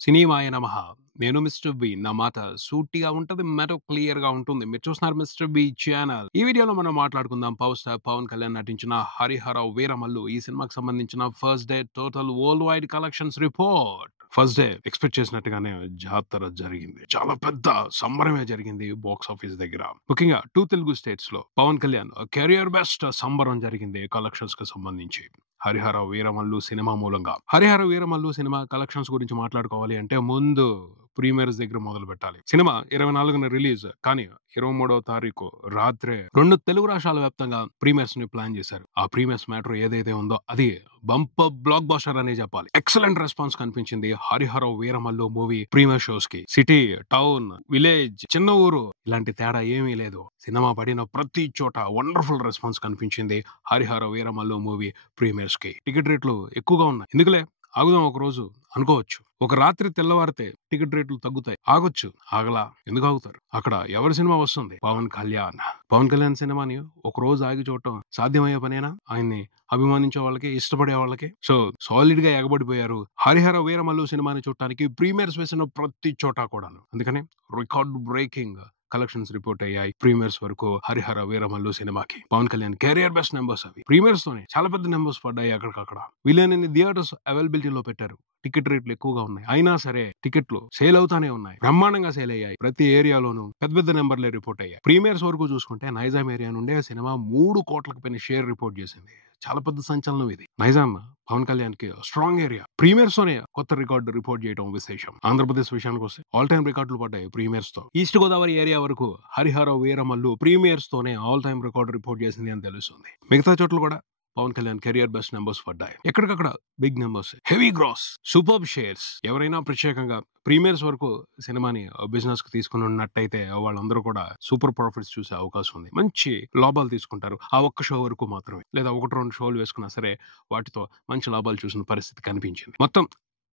సినిమాయ నమః. నేను mister B. నా మాట సూటిగా ఉంటది. మ్యాటర్ క్లియర్‌గా ఉంటుంది. మీరు చూస్తున్నారు మిస్టర్ బి ఛానల్. ఈ వీడియోలో మనం మాట్లాడుకుందాం పవర్ స్టార్ పవన్ కళ్యాణ్ నటించిన 'హరిహర వీరమల్లు' ఈ సినిమాకి సంబంధించిన first day total world wide collections report. First day expect చేసినట్టుగానే జాతర జరిగింది. చాలా పెద్ద సంబరమే జరిగింది బాక్స్ ఆఫీస్ దగ్గర. ముఖ్యంగా 2 తెలుగు స్టేట్స్ లో పవన్ కళ్యాణ్ కెరియర్ బెస్ట్ సంబరం జరిగింది కలెక్షన్స్ కి సంబంధించి. 'హరిహర వీరమల్లు' సినిమా మూలంగా. 'హరిహర వీరమల్లు' సినిమా కలెక్షన్స్ గురించి మాట్లాడుకోవాలి అంటే ముందు ప్రీమియర్స్ దగ్గర మొదలు పెట్టాలి. సినిమా 24న రిలీజ్, కానీ 23వ తారీఖు రాత్రే 2 తెలుగు రాష్ట్రాల వ్యాప్తంగా ప్రీమియర్స్ ని ప్లాన్ చేశారు. ఆ ప్రీమియర్స్ మ్యాటర్ ఏదైతే ఉందో అది బంపర్ బ్లాక్ బస్టర్ అనే చెప్పాలి. ఎక్సలెంట్ రెస్పాన్స్ కనిపించింది 'Harihara Veeramallu' movie premier shows కి. సిటీ, టౌన్, విలేజ్, చిన్న ఊరు ఇలాంటి తేడా ఏమీ లేదు. సినిమా పడిన ప్రతి చోట వండర్ఫుల్ రెస్పాన్స్ కనిపించింది 'హరిహర వీరమల్లు' మూవీ ప్రీమియర్స్ కి. టికెట్ రేట్లు ఎక్కువగా ఉన్నాయి. ఎందుకులే ఆగుదాం ఒక రోజు అనుకోవచ్చు. ఒక రాత్రి తెల్లవారితే టికెట్ రేట్లు తగ్గుతాయి. ఆగొచ్చు. ఆగలా. ఎందుకు ఆగుతారు? అక్కడ ఎవరి సినిమా వస్తుంది? పవన్ కళ్యాణ్. పవన్ కళ్యాణ్ సినిమాని ఒక రోజు ఆగి చూడటం సాధ్యమయ్యే పనేనా? ఆయన్ని అభిమానించే వాళ్ళకి, ఇష్టపడే వాళ్ళకి. సో సాలిడ్ గా ఎగబడిపోయారు 'హరిహర వీరమల్లు' సినిమాని చూడటానికి ప్రీమియర్స్ వేసిన ప్రతి చోట కూడాను. అందుకని రికార్డ్ బ్రేకింగ్ కలెక్షన్స్ రిపోర్ట్ అయ్యాయి ప్రీమియర్స్ వరకు 'హరిహర వీరమల్లు' సినిమాకి. Pawan Kalyan career best numbers అవి. ప్రీమియర్స్ తోనే చాలా పెద్ద నెంబర్స్ పడ్డాయి అక్కడికక్కడ. వీలైనన్ని థియేటర్స్ అవైలబిలిటీలో పెట్టారు. టికెట్ రేట్లు ఎక్కువగా ఉన్నాయి. అయినా సరే టికెట్లు సేల్ అవుతానే ఉన్నాయి. బ్రహ్మాండంగా సేల్ అయ్యాయి. ప్రతి ఏరియాలోనూ పెద్ద పెద్ద నెంబర్లే రిపోర్ట్ అయ్యాయి. ప్రీమియర్స్ వరకు చూసుకుంటే నైజాం ఏరియా నుండే సినిమా 3 కోట్లకు పైన షేర్ రిపోర్ట్ చేసింది. చాలా పెద్ద సంచలనం ఇది. నైజాం పవన్ కళ్యాణ్ కి స్ట్రాంగ్ ఏరియా. ప్రీమియర్స్ తోనే కొత్త రికార్డు రిపోర్ట్ చేయడం విశేషం. ఆంధ్రప్రదేశ్ విషయానికి వస్తే ఆల్ టైమ్ రికార్డులు పడ్డాయి ప్రీమియర్స్ తో. ఈస్ట్ గోదావరి ఏరియా వరకు 'హరిహర వీరమల్లు' ప్రీమియర్స్ తోనే ఆల్ టైమ్ రికార్డు రిపోర్ట్ చేసింది అని తెలుస్తుంది. మిగతా చోట్ల కూడా Pawan Kalyan career best numbers పడ్డాయి. ఎక్కడికక్కడ big numbers, heavy gross, super shares. ఎవరైనా ప్రత్యేకంగా ప్రీమియర్స్ వరకు సినిమాని బిజినెస్ కి తీసుకుని ఉన్నట్టయితే వాళ్ళందరూ కూడా సూపర్ ప్రాఫిట్స్ చూసే అవకాశం ఉంది. మంచి లాభాలు తీసుకుంటారు ఆ ఒక్క షో వరకు మాత్రమే. లేదా 1-2 షోలు వేసుకున్నా సరే వాటితో మంచి లాభాలు చూసిన పరిస్థితి కనిపించింది. మొత్తం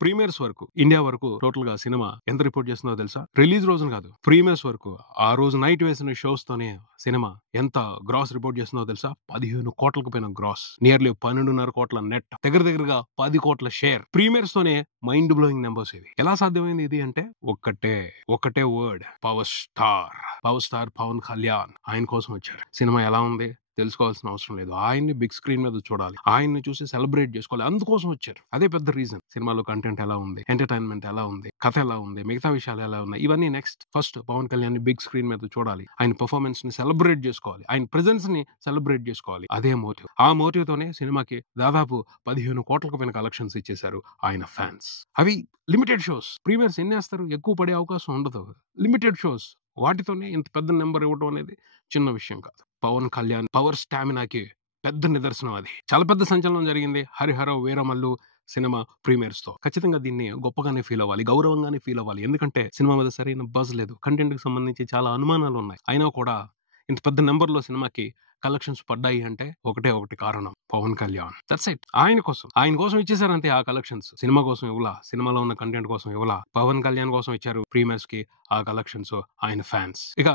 ప్రీమియర్స్ వరకు ఇండియా వరకు టోటల్ గా సినిమా ఎంత రిపోర్ట్ చేస్తుందో తెలుసా? రిలీజ్ రోజున కాదు, ప్రీమియర్స్ వరకు ఆ రోజు నైట్ వేసిన షోస్ తోనే సినిమా ఎంత గ్రాస్ రిపోర్ట్ చేస్తుందో తెలుసా? 15 కోట్లకు పైన గ్రాస్. నియర్లీ 12.5 కోట్ల నెట్. దగ్గరగా 10 కోట్ల షేర్. ప్రీమియర్స్ తోనే మైండ్ బ్లోయింగ్ నెంబర్స్ ఇవి. ఎలా సాధ్యమైంది ఇది అంటే ఒక్కటే word, power star. Power star Pawan Kalyan. ఆయన కోసం వచ్చారు. సినిమా ఎలా ఉంది తెలుసుకోవాల్సిన అవసరం లేదు. ఆయన్ని బిగ్ స్క్రీన్ మీద చూడాలి. ఆయన్ని చూసి సెలబ్రేట్ చేసుకోవాలి. అందుకోసం వచ్చారు. అదే పెద్ద రీజన్. సినిమాలో కంటెంట్ ఎలా ఉంది, ఎంటర్టైన్మెంట్ ఎలా ఉంది, కథ ఎలా ఉంది, మిగతా విషయాలు ఎలా ఉన్నాయి, ఇవన్నీ నెక్స్ట్. ఫస్ట్ పవన్ కళ్యాణ్ ని బిగ్ స్క్రీన్ మీద చూడాలి. ఆయన పర్ఫార్మెన్స్ ని సెలబ్రేట్ చేసుకోవాలి. ఆయన ప్రెజెన్స్ ని సెలబ్రేట్ చేసుకోవాలి. అదే మోటివ్. ఆ మోటివ్ తోనే సినిమాకి దాదాపు 15 కోట్లకు పైన కలెక్షన్స్ ఇచ్చేశారు ఆయన ఫ్యాన్స్. అవి లిమిటెడ్ షోస్. ప్రీమియర్స్ ఎన్ని వేస్తారు? ఎక్కువ పడే అవకాశం ఉండదు. Limited shows. వాటితోనే ఇంత పెద్ద నెంబర్ ఇవ్వడం అనేది చిన్న విషయం కాదు. పవన్ కళ్యాణ్ పవర్ స్టామినాకి పెద్ద నిదర్శనం అది. చాలా పెద్ద సంచలనం జరిగింది 'హరిహర వీరమల్లు' సినిమా ప్రీమియర్స్ తో. ఖచ్చితంగా దీన్ని గొప్పగానే ఫీల్ అవ్వాలి, గౌరవంగానే ఫీల్ అవ్వాలి. ఎందుకంటే సినిమా మీద సరైన బజ్ లేదు. కంటెంట్ కి సంబంధించి చాలా అనుమానాలు ఉన్నాయి. అయినా కూడా ఇంత పెద్ద నెంబర్ లో సినిమాకి కలెక్షన్స్ పడ్డాయి అంటే ఒకటి కారణం, పవన్ కళ్యాణ్. That's it. ఆయన కోసం ఇచ్చేసారంతే ఆ కలెక్షన్స్. సినిమా కోసం ఇవ్వలా, సినిమాలో ఉన్న కంటెంట్ కోసం ఇవ్వలా, పవన్ కళ్యాణ్ కోసం ఇచ్చారు ప్రీమియర్స్ కి ఆ కలెక్షన్స్ ఆయన ఫ్యాన్స్. ఇక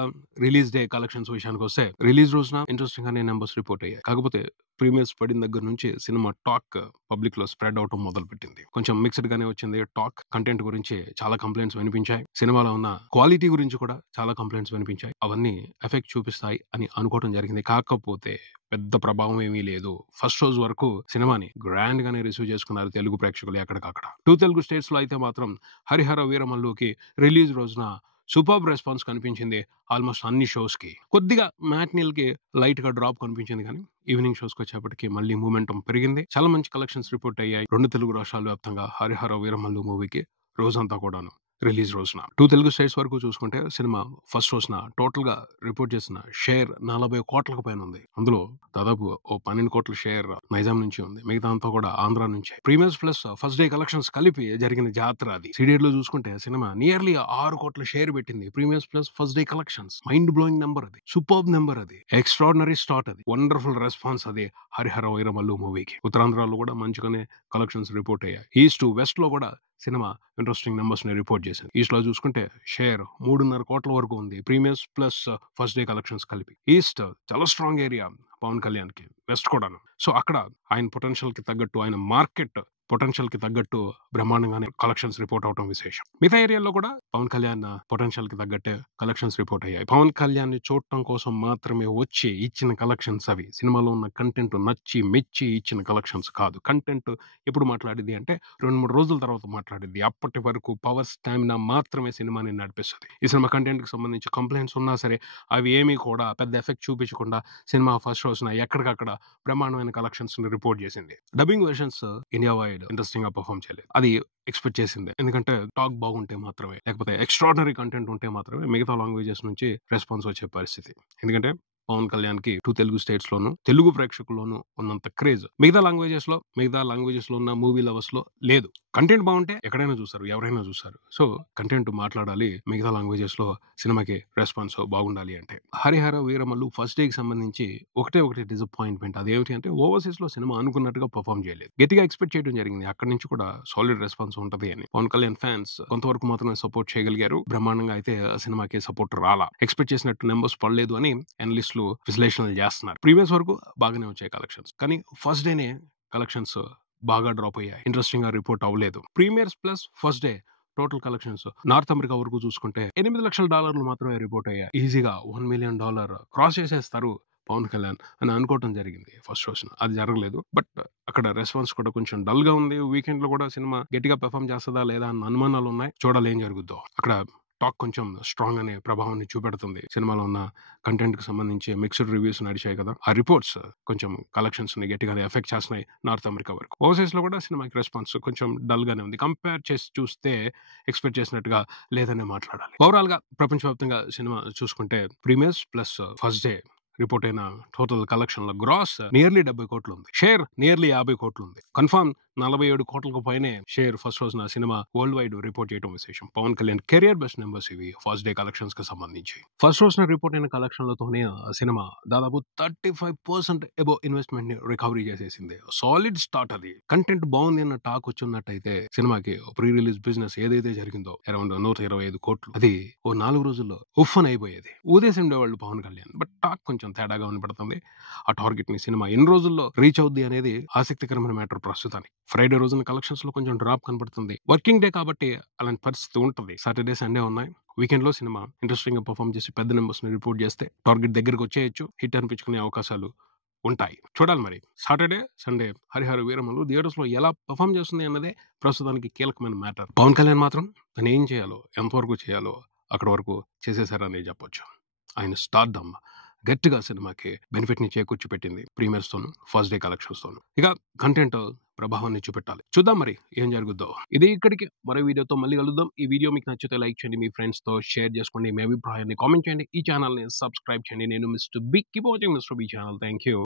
రిలీజ్ డే కలెక్షన్స్ విషయానికి వస్తే రిలీజ్ రోజున ఇంట్రెస్టింగ్ గానే నెంబర్స్ రిపోర్ట్ అయ్యాయి. కాకపోతే ప్రీమియర్స్ పడిన దగ్గర నుంచి సినిమా టాక్ పబ్లిక్ లో స్ప్రెడ్ అవటం మొదలు పెట్టింది. కొంచెం మిక్స్డ్ గానే వచ్చింది టాక్. కంటెంట్ గురించి చాలా కంప్లైంట్స్ వినిపించాయి. సినిమాలో ఉన్న క్వాలిటీ గురించి కూడా చాలా కంప్లైంట్స్ వినిపించాయి. అవన్నీ ఎఫెక్ట్ చూపిస్తాయి అని అనుకోవడం జరిగింది. కాకపోతే పెద్ద ప్రభావం ఏమీ లేదు. ఫస్ట్ రోజు వరకు సినిమాని గ్రాండ్ గానే రిసీవ్ చేసుకున్నారు తెలుగు ప్రేక్షకులు ఎక్కడికక్కడ. 2 తెలుగు స్టేట్స్ లో అయితే మాత్రం 'హరిహర వీరమల్లు'కి రిలీజ్ రోజున సూపర్బ్ రెస్పాన్స్ కనిపించింది. ఆల్మోస్ట్ అన్ని షోస్ కి. కొద్దిగా మ్యాట్నీల్ కి లైట్ గా డ్రాప్ కనిపించింది, కానీ ఈవినింగ్ షోస్ కి వచ్చేప్పటికి మళ్ళీ మూమెంటం పెరిగింది. చాలా మంచి కలెక్షన్స్ రిపోర్ట్ అయ్యాయి 2 తెలుగు రాష్ట్రాల వ్యాప్తంగా 'హరిహర వీరమల్లు' మూవీకి రోజంతా కూడాను. రిలీజ్ రోజున 2 తెలుగు స్టేట్స్ వరకు చూసుకుంటే సినిమా ఫస్ట్ రోజున టోటల్ గా రిపోర్ట్ చేసిన షేర్ 40 కోట్లకు పైన ఉంది. అందులో దాదాపు 12 కోట్ల షేర్ నైజాం నుంచి ఉంది. మిగతా అంతా కూడా ఆంధ్ర నుంచే. Premieres plus first day collections కలిపి జరిగిన జాతర అది. సీడెడ్ లో చూసుకుంటే సినిమా నియర్లీ 6 కోట్ల షేర్ పెట్టింది. Premieres plus first day collections. Mind blowing number అది. సూపర్బ్ నెంబర్ అది. ఎక్స్ట్రాడినరీ స్టార్ట్ అది. వండర్ఫుల్ రెస్పాన్స్ అది 'హరిహర వీరమల్లు' మూవీకి. ఉత్తరాంధ్రలో కూడా మంచిగానే కలెక్షన్స్ రిపోర్ట్ అయ్యాయి. ఈస్ట్ వెస్ట్ లో కూడా సినిమా ఇంట్రెస్టింగ్ నెంబర్స్ ని రిపోర్ట్ చేసింది. ఈస్ట్ లో చూసుకుంటే షేర్ 3.5 కోట్ల వరకు ఉంది. Premieres plus first day collections కలిపి. ఈస్ట్ చాలా స్ట్రాంగ్ ఏరియా పవన్ కళ్యాణ్ కి. వెస్ట్ కూడాను. సో అక్కడ ఆయన పొటెన్షియల్ కి తగ్గట్టు, ఆయన మార్కెట్ పొటెన్షియల్ కి తగ్గట్టు బ్రహ్మాండంగానే కలెక్షన్స్ రిపోర్ట్ అవడం విశేషం. మిగతా ఏరియాలో కూడా పవన్ కళ్యాణ్ పొటెన్షియల్ కి తగ్గట్టే కలెక్షన్స్ రిపోర్ట్ అయ్యాయి. పవన్ కళ్యాణ్ ని చూడటం కోసం మాత్రమే వచ్చి ఇచ్చిన కలెక్షన్స్ అవి. సినిమాలో ఉన్న కంటెంట్ నచ్చి మెచ్చి ఇచ్చిన కలెక్షన్స్ కాదు. కంటెంట్ ఎప్పుడు మాట్లాడిద్ది అంటే 2-3 రోజుల తర్వాత మాట్లాడిద్ది. అప్పటి వరకు పవర్ స్టామినా మాత్రమే సినిమాని నడిపిస్తుంది. ఈ సినిమా కంటెంట్ కి సంబంధించి కంప్లైంట్స్ ఉన్నా సరే అవి ఏమీ కూడా పెద్ద ఎఫెక్ట్ చూపించకుండా సినిమా ఫస్ట్ రోజున ఎక్కడికక్కడ బ్రహ్మాండమైన కలెక్షన్స్ ని రిపోర్ట్ చేసింది. Dubbing versions India wide interesting గా పర్ఫామ్ చేయలేదు. అది ఎక్స్పెక్ట్ చేసిందే. ఎందుకంటే టాక్ బాగుంటే మాత్రమే, లేకపోతే ఎక్స్ట్రాడినరీ కంటెంట్ ఉంటే మాత్రమే మిగతా లాంగ్వేజెస్ నుంచి రెస్పాన్స్ వచ్చే పరిస్థితి. ఎందుకంటే పవన్ కళ్యాణ్ కి 2 తెలుగు స్టేట్స్ లోను తెలుగు ప్రేక్షకుల్లోనూ ఉన్నంత క్రేజ్ మిగతా లాంగ్వేజెస్ లో ఉన్న మూవీ లవర్స్ లో లేదు. కంటెంట్ బాగుంటే ఎక్కడైనా చూస్తారు, ఎవరైనా చూస్తారు. సో కంటెంట్ మాట్లాడాలి, మిగతా లాంగ్వేజెస్ లో సినిమాకి రెస్పాన్స్ బాగుండాలి అంటే. హరిహర వీరమల్లు ఫస్ట్ డే కి సంబంధించి ఒకటి డిసప్పాయింట్మెంట్. అదేమిటి అంటే ఓవర్సీస్ లో సినిమా అనుకున్నట్టుగా పర్ఫామ్ చేయలేదు. గట్టిగా ఎక్స్పెక్ట్ చేయడం జరిగింది, అక్కడి నుంచి కూడా సాలిడ్ రెస్పాన్స్ ఉంటది అని. పవన్ కళ్యాణ్ ఫ్యాన్స్ కొంతవరకు మాత్రమే సపోర్ట్ చేయగలిగారు. బ్రహ్మాండంగా అయితే సినిమాకి సపోర్ట్ రాలా. ఎక్స్పెక్ట్ చేసినట్టు నెంబర్స్ పడలేదు అని అనలిస్టులు విశ్లేషణలు చేస్తున్నారు. ప్రీవియస్ వరకు బాగానే వచ్చాయి కలెక్షన్స్, కానీ ఫస్ట్ డేనే కలెక్షన్స్ బాగా డ్రాప్ అయ్యాయి. ఇంట్రెస్టింగ్ గా రిపోర్ట్ అవ్వలేదు. Premieres plus first day total collections north America వరకు చూసుకుంటే $8 లక్షల మాత్రమే రిపోర్ట్ అయ్యాయి. ఈజీగా $1 మిలియన్ క్రాస్ చేసేస్తారు పవన్ కళ్యాణ్ అని అనుకోవడం జరిగింది ఫస్ట్ రోజున. అది జరగలేదు. బట్ అక్కడ రెస్పాన్స్ కూడా కొంచెం డల్ గా ఉంది. వీకెండ్ లో కూడా సినిమా గట్టిగా పెర్ఫామ్ చేస్తుందా లేదా అన్న అనుమానాలు ఉన్నాయి. చూడాలి ఏం జరుగుద్దో. అక్కడ టాక్ కొంచెం స్ట్రాంగ్ అనే ప్రభావాన్ని చూపెడుతుంది. సినిమాలో ఉన్న కంటెంట్ కి సంబంధించి మిక్స్డ్ రివ్యూస్ నడిచాయి కదా, ఆ రిపోర్ట్స్ కొంచెం కలెక్షన్స్ ని గట్టిగానే ఎఫెక్ట్ చేస్తున్నాయి నార్త్ అమెరికా వరకు. ఓవర్సీస్ లో కూడా సినిమాకి రెస్పాన్స్ కొంచెం డల్ గానే ఉంది. కంపేర్ చేసి చూస్తే ఎక్స్పెక్ట్ చేసినట్టుగా లేదనే మాట్లాడాలి. ఓవరాల్ గా ప్రపంచవ్యాప్తంగా సినిమా చూసుకుంటే premieres plus first day report అయిన టోటల్ కలెక్షన్ లో గ్రాస్ నియర్లీ 70 కోట్లు ఉంది. షేర్ నియర్లీ 50 కోట్లు ఉంది. కన్ఫర్మ్ 47 కోట్లకు పైనే షేర్ ఫస్ట్ రోజున సినిమా వరల్డ్ వైడ్ రిపోర్ట్ చేయడం విశేషం. Pawan Kalyan career best numbers ఇవి ఫస్ట్ డే కలెక్షన్స్ కి సంబంధించి. ఫస్ట్ రోజున రిపోర్ట్ అయిన కలెక్షన్లతోనే సినిమా దాదాపు 35% అబౌవ్ ఇన్వెస్ట్మెంట్ ని రికవరీ చేసేసింది. సాలిడ్ స్టార్ట్ అది. కంటెంట్ బాగుంది అన్న టాక్ వచ్చినట్టయితే సినిమాకి ప్రీ రిలీజ్ బిజినెస్ ఏదైతే జరిగిందో అరౌండ్ 125 కోట్లు, అది ఓ 4 రోజుల్లో ఉఫ్ఫన్ అయిపోయేది. ఊదేసి ఉండేవాళ్ళు పవన్ కళ్యాణ్. బట్ టాక్ కొంచెం తేడాగా వినపడుతుంది. ఆ టార్గెట్ ని సినిమా ఎన్ని రోజుల్లో రీచ్ అవుద్ది అనేది ఆసక్తికరమైన మ్యాటర్ ప్రస్తుతానికి. ఫ్రైడే రోజున కలెక్షన్స్ లో కొంచెం డ్రాప్ కనపడుతుంది. వర్కింగ్ డే కాబట్టి అలాంటి పరిస్థితి ఉంటుంది. సాటర్డే సండే ఉన్నాయి. వీకెండ్ లో సినిమా ఇంట్రెస్టింగ్ గా పర్ఫామ్ చేసి పెద్ద నెంబర్స్ ని రిపోర్ట్ చేస్తే టార్గెట్ దగ్గరకు వచ్చేయచ్చు, హిట్ అనిపించుకునే అవకాశాలు ఉంటాయి. చూడాలి మరి. Saturday Sunday Harihara Veeramallu theatres లో ఎలా పర్ఫామ్ చేస్తుంది అన్నదే ప్రస్తుతానికి కీలకమైన మ్యాటర్. పవన్ కళ్యాణ్ మాత్రం తను ఏం చేయాలో, ఎంతవరకు చేయాలో అక్కడ వరకు చేసేసారని చెప్పొచ్చు. ఆయన స్టార్డమ్ గట్టిగా సినిమాకి బెనిఫిట్ ని చేకూర్చి పెట్టింది ప్రీమియర్స్ తోను, ఫస్ట్ డే కలెక్షన్స్ తోను. ఇక కంటెంట్ ప్రభావాన్ని చూపెట్టాలి. చూద్దాం మరి ఏం జరుగుద్దో. ఇది ఇక్కడికి మరో వీడియోతో మళ్ళీ కలుద్దాం. ఈ వీడియో మీకు నచ్చితే లైక్ చేయండి, మీ ఫ్రెండ్స్ తో షేర్ చేసుకోండి, మీ అభిప్రాయాన్ని కామెంట్ చేయండి, ఈ ఛానల్ ని సబ్స్క్రైబ్ చేయండి. నేను mister B. Keep watching mister B channel. Thank you.